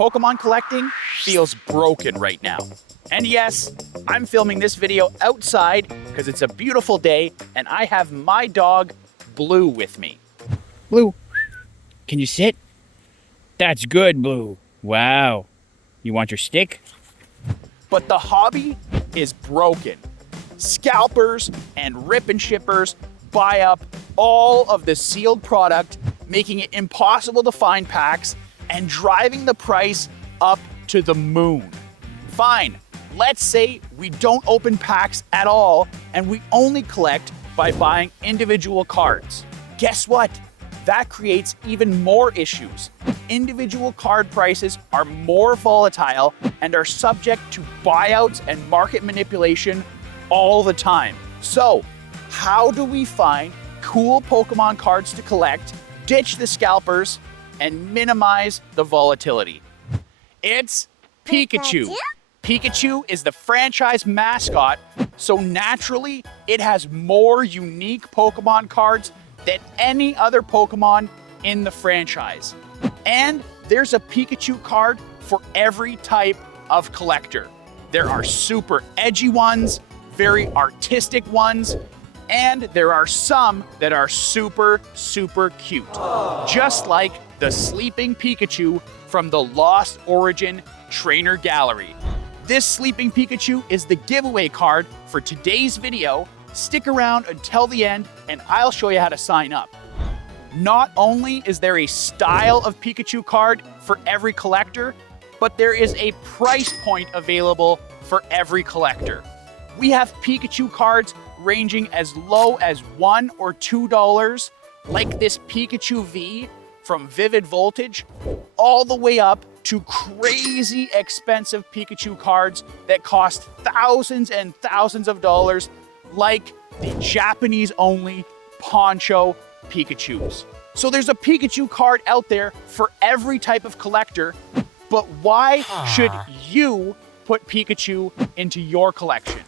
Pokemon collecting feels broken right now. And yes, I'm filming this video outside because it's a beautiful day and I have my dog, Blue, with me. Blue, can you sit? That's good, Blue. Wow. You want your stick? But the hobby is broken. Scalpers and rip and shippers buy up all of the sealed product, making it impossible to find packs and driving the price up to the moon. Fine, let's say we don't open packs at all and we only collect by buying individual cards. Guess what? That creates even more issues. Individual card prices are more volatile and are subject to buyouts and market manipulation all the time. So, how do we find cool Pokemon cards to collect, ditch the scalpers, and minimize the volatility? It's Pikachu. Pikachu is the franchise mascot, so naturally it has more unique Pokemon cards than any other Pokemon in the franchise. And there's a Pikachu card for every type of collector. There are super edgy ones, very artistic ones, and there are some that are super, super cute. Just like the Sleeping Pikachu from the Lost Origin Trainer Gallery. This Sleeping Pikachu is the giveaway card for today's video. Stick around until the end and I'll show you how to sign up. Not only is there a style of Pikachu card for every collector, but there is a price point available for every collector. We have Pikachu cards ranging as low as $1 or $2, like this Pikachu V from Vivid Voltage, all the way up to crazy expensive Pikachu cards that cost thousands and thousands of dollars, like the Japanese-only Poncho Pikachus. So there's a Pikachu card out there for every type of collector, but why should you put Pikachu into your collection?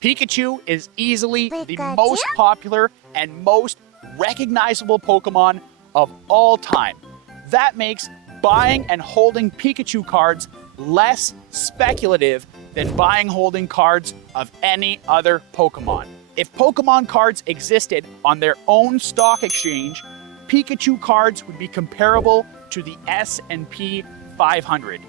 Pikachu is easily the most popular and most recognizable Pokemon of all time. That makes buying and holding Pikachu cards less speculative than buying and holding cards of any other Pokemon. If Pokemon cards existed on their own stock exchange, Pikachu cards would be comparable to the S&P 500,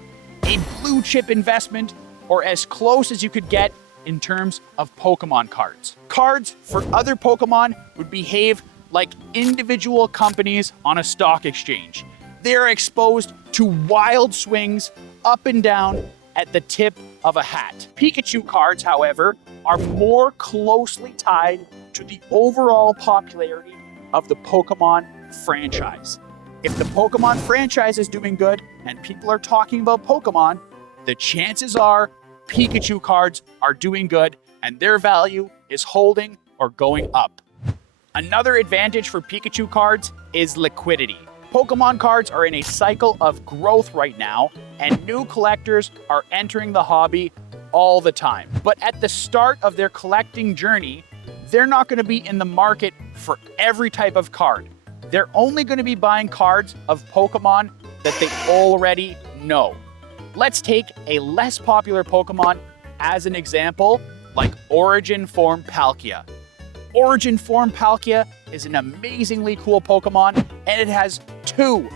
a blue chip investment, or as close as you could get in terms of Pokemon cards. Cards for other Pokemon would behave like individual companies on a stock exchange. They're exposed to wild swings up and down at the tip of a hat. Pikachu cards, however, are more closely tied to the overall popularity of the Pokemon franchise. If the Pokemon franchise is doing good and people are talking about Pokemon, the chances are Pikachu cards are doing good and their value is holding or going up. Another advantage for Pikachu cards is liquidity. Pokemon cards are in a cycle of growth right now, and new collectors are entering the hobby all the time. But at the start of their collecting journey, they're not going to be in the market for every type of card. They're only going to be buying cards of Pokemon that they already know. Let's take a less popular Pokemon as an example, like Origin Form Palkia. Origin Form Palkia is an amazingly cool Pokemon, and it has 2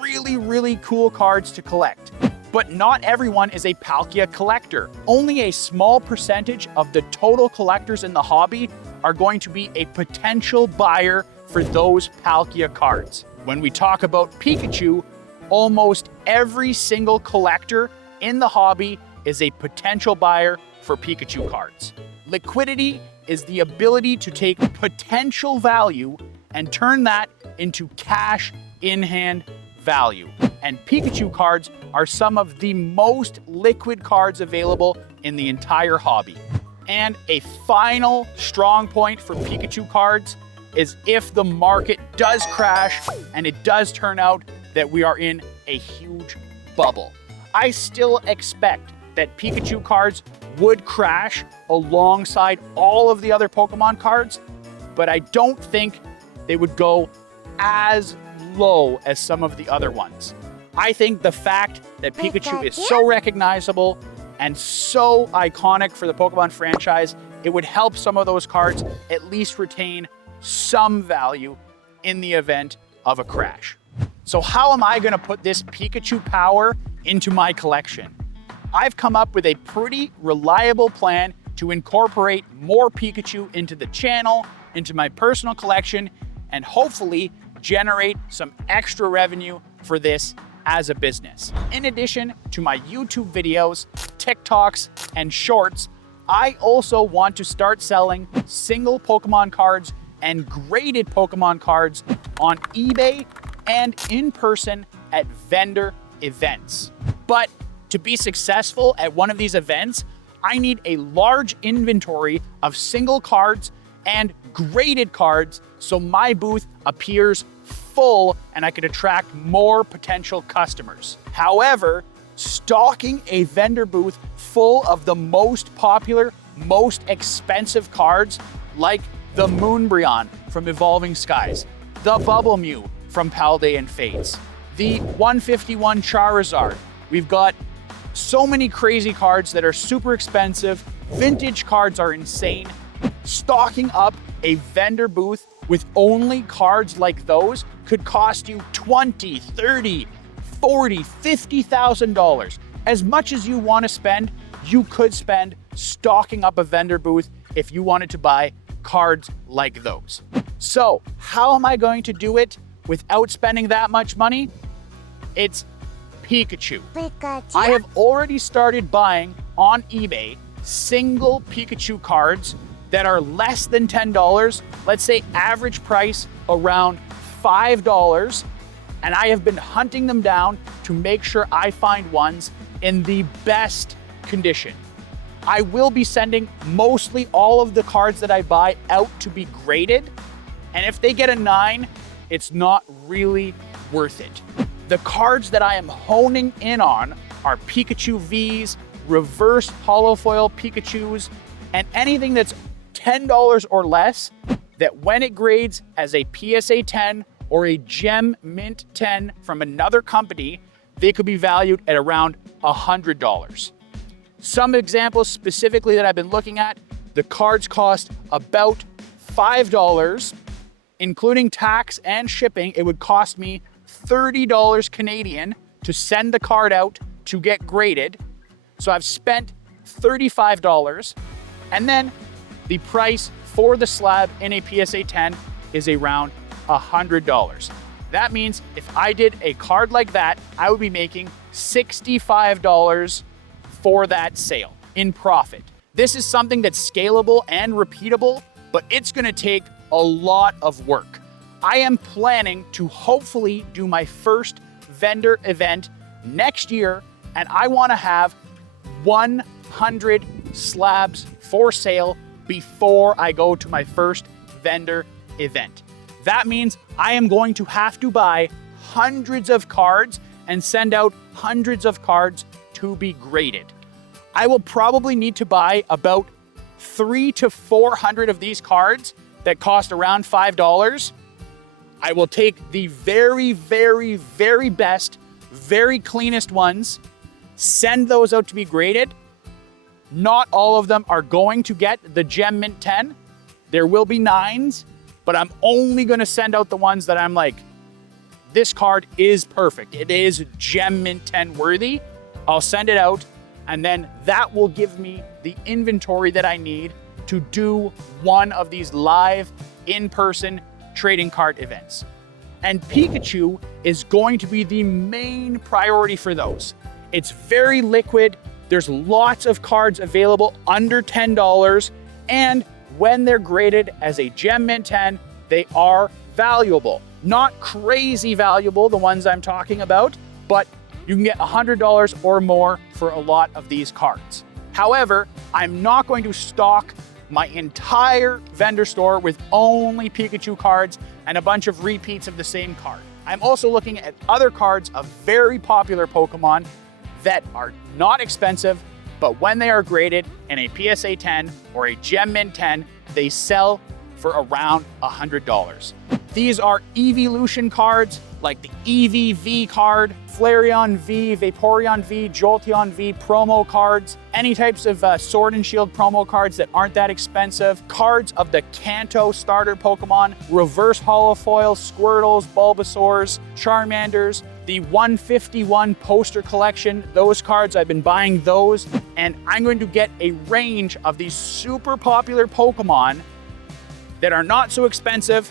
really cool cards to collect. But not everyone is a Palkia collector. Only a small percentage of the total collectors in the hobby are going to be a potential buyer for those Palkia cards. When we talk about Pikachu, almost every single collector in the hobby is a potential buyer for Pikachu cards. Liquidity is the ability to take potential value and turn that into cash in hand value. And Pikachu cards are some of the most liquid cards available in the entire hobby. And a final strong point for Pikachu cards is if the market does crash and it does turn out that we are in a huge bubble. I still expect that Pikachu cards would crash alongside all of the other Pokemon cards, but I don't think they would go as low as some of the other ones. I think the fact that Pikachu is so recognizable and so iconic for the Pokemon franchise, it would help some of those cards at least retain some value in the event of a crash. So how am I gonna put this Pikachu power into my collection? I've come up with a pretty reliable plan to incorporate more Pikachu into the channel, into my personal collection, and hopefully generate some extra revenue for this as a business. In addition to my YouTube videos, TikToks, and shorts, I also want to start selling single Pokemon cards and graded Pokemon cards on eBay and in person at vendor events. But to be successful at one of these events, I need a large inventory of single cards and graded cards so my booth appears full and I could attract more potential customers. However, stocking a vendor booth full of the most popular, most expensive cards like the Moonbryon from Evolving Skies, the Bubble Mew from Paldea and Fates, the 151 Charizard. We've got so many crazy cards that are super expensive. Vintage cards are insane. Stocking up a vendor booth with only cards like those could cost you $20, $30, $40, $50,000. As much as you want to spend, you could spend stocking up a vendor booth if you wanted to buy cards like those. So how am I going to do it without spending that much money? It's Pikachu. I have already started buying on eBay single Pikachu cards that are less than $10, let's say average price around $5, and I have been hunting them down to make sure I find ones in the best condition. I will be sending mostly all of the cards that I buy out to be graded, and if they get a 9, it's not really worth it. The cards that I am honing in on are Pikachu Vs, reverse holofoil Pikachus, and anything that's $10 or less that when it grades as a PSA 10 or a Gem Mint 10 from another company, they could be valued at around $100. Some examples specifically that I've been looking at, the cards cost about $5, including tax and shipping. It would cost me $30 Canadian to send the card out to get graded. So I've spent $35, and then the price for the slab in a PSA 10 is around $100. That means if I did a card like that, I would be making $65 for that sale in profit. This is something that's scalable and repeatable, but it's gonna take a lot of work. I am planning to hopefully do my first vendor event next year, and I wanna have 100 slabs for sale before I go to my first vendor event. That means I am going to have to buy hundreds of cards and send out hundreds of cards to be graded. I will probably need to buy about 300 to 400 of these cards that cost around $5. I will take the very, very, very best, very cleanest ones, send those out to be graded. Not all of them are going to get the Gem Mint 10. There will be 9s, but I'm only going to send out the ones that I'm like, this card is perfect. It is Gem Mint 10 worthy. I'll send it out, and then that will give me the inventory that I need to do one of these live in-person trading card events. And Pikachu is going to be the main priority for those. It's very liquid. There's lots of cards available under $10, and when they're graded as a Gem Mint 10, they are valuable. Not crazy valuable, the ones I'm talking about, but you can get $100 or more for a lot of these cards. However, I'm not going to stock my entire vendor store with only Pikachu cards and a bunch of repeats of the same card. I'm also looking at other cards of very popular Pokemon that are not expensive, but when they are graded in a PSA 10 or a Gem Mint 10, they sell for around $100. These are evolution cards like the EVV card, Flareon V, Vaporeon V, Jolteon V promo cards, any types of Sword and Shield promo cards that aren't that expensive, cards of the Kanto starter Pokemon, reverse holofoil, Squirtles, Bulbasaurs, Charmanders, the 151 poster collection, those cards, I've been buying those, and I'm going to get a range of these super popular Pokemon that are not so expensive,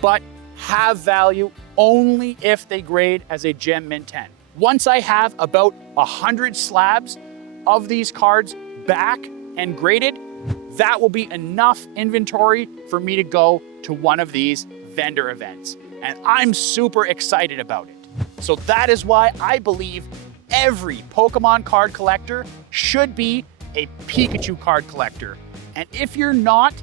but have value only if they grade as a Gem Mint 10. Once I have about 100 slabs of these cards back and graded, that will be enough inventory for me to go to one of these vendor events. And I'm super excited about it. So that is why I believe every Pokemon card collector should be a Pikachu card collector. And if you're not,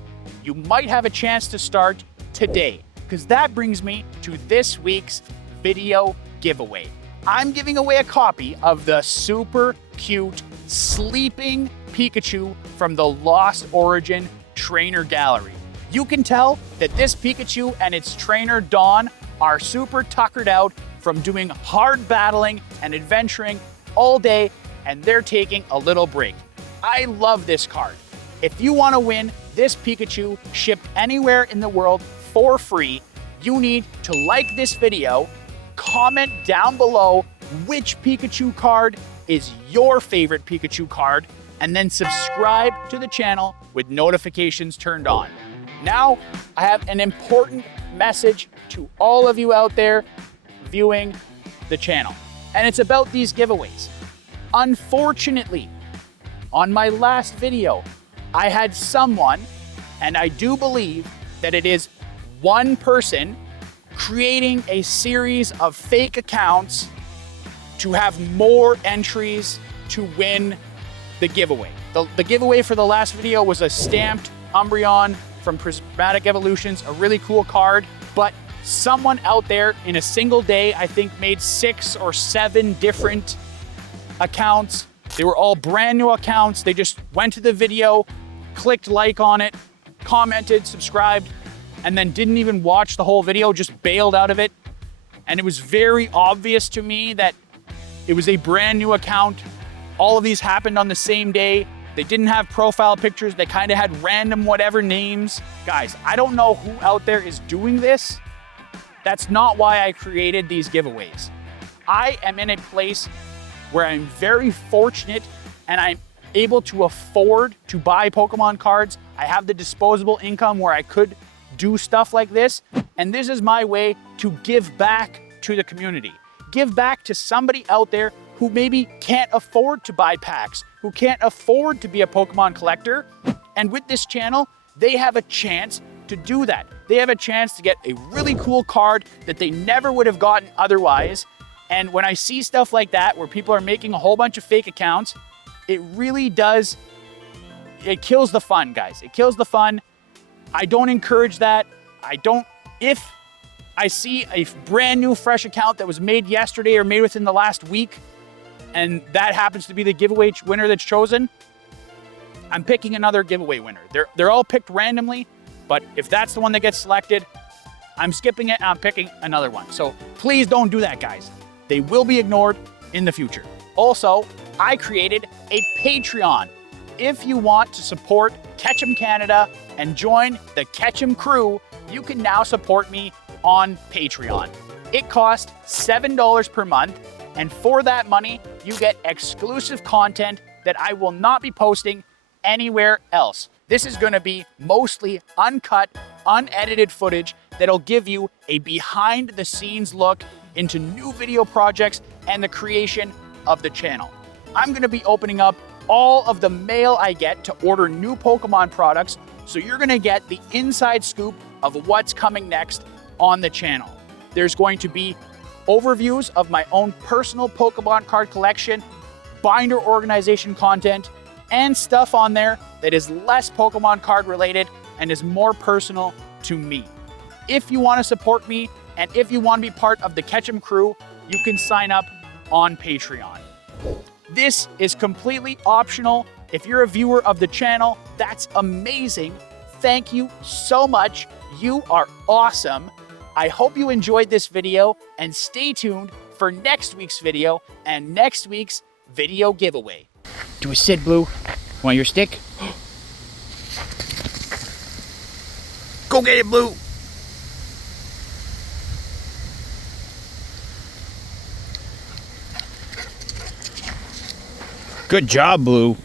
you might have a chance to start today, because that brings me to this week's video giveaway. I'm giving away a copy of the super cute Sleeping Pikachu from the Lost Origin Trainer Gallery. You can tell that this Pikachu and its trainer Dawn are super tuckered out from doing hard battling and adventuring all day, and they're taking a little break. I love this card. If you want to win this Pikachu shipped anywhere in the world for free, you need to like this video, comment down below which Pikachu card is your favorite Pikachu card, and then subscribe to the channel with notifications turned on. Now, I have an important message to all of you out there viewing the channel, and it's about these giveaways. Unfortunately, on my last video, I had someone, and I do believe that it is one person, creating a series of fake accounts to have more entries to win the giveaway. The giveaway for the last video was a stamped Umbreon from Prismatic Evolutions, a really cool card, but someone out there in a single day, I think, made 6 or 7 different accounts. They were all brand new accounts. They just went to the video, clicked like on it, commented, subscribed, and then didn't even watch the whole video, just bailed out of it. And it was very obvious to me that it was a brand new account. All of these happened on the same day. They didn't have profile pictures. They kind of had random whatever names. Guys, I don't know who out there is doing this. That's not why I created these giveaways. I am in a place where I'm very fortunate and I'm able to afford to buy Pokemon cards. I have the disposable income where I could do stuff like this, and this is my way to give back to the community. Give back to somebody out there who maybe can't afford to buy packs, who can't afford to be a Pokemon collector, and with this channel, they have a chance to do that. They have a chance to get a really cool card that they never would have gotten otherwise, and when I see stuff like that, where people are making a whole bunch of fake accounts, it really does, it kills the fun, guys. It kills the fun. I don't encourage that. If I see a brand new fresh account that was made yesterday or made within the last week, and that happens to be the giveaway winner that's chosen, I'm picking another giveaway winner. They're all picked randomly, but if that's the one that gets selected, I'm skipping it and I'm picking another one. So please don't do that, guys. They will be ignored in the future. Also, I created a Patreon. If you want to support Ketchum Canada and join the Ketchum crew, you can now support me on Patreon. It costs $7 per month, and for that money, you get exclusive content that I will not be posting anywhere else. This is going to be mostly uncut, unedited footage that'll give you a behind-the-scenes look into new video projects and the creation of the channel. I'm going to be opening up all of the mail I get to order new Pokemon products, so you're going to get the inside scoop of what's coming next on the channel. There's going to be overviews of my own personal Pokemon card collection, binder organization content, and stuff on there that is less Pokemon card related and is more personal to me. If you want to support me and if you want to be part of the Ketchum crew, you can sign up on Patreon. This is completely optional. If you're a viewer of the channel, that's amazing. Thank you so much. You are awesome. I hope you enjoyed this video and stay tuned for next week's video and next week's video giveaway. Do a sit, Blue. Want your stick? Go get it, Blue. Good job, Blue.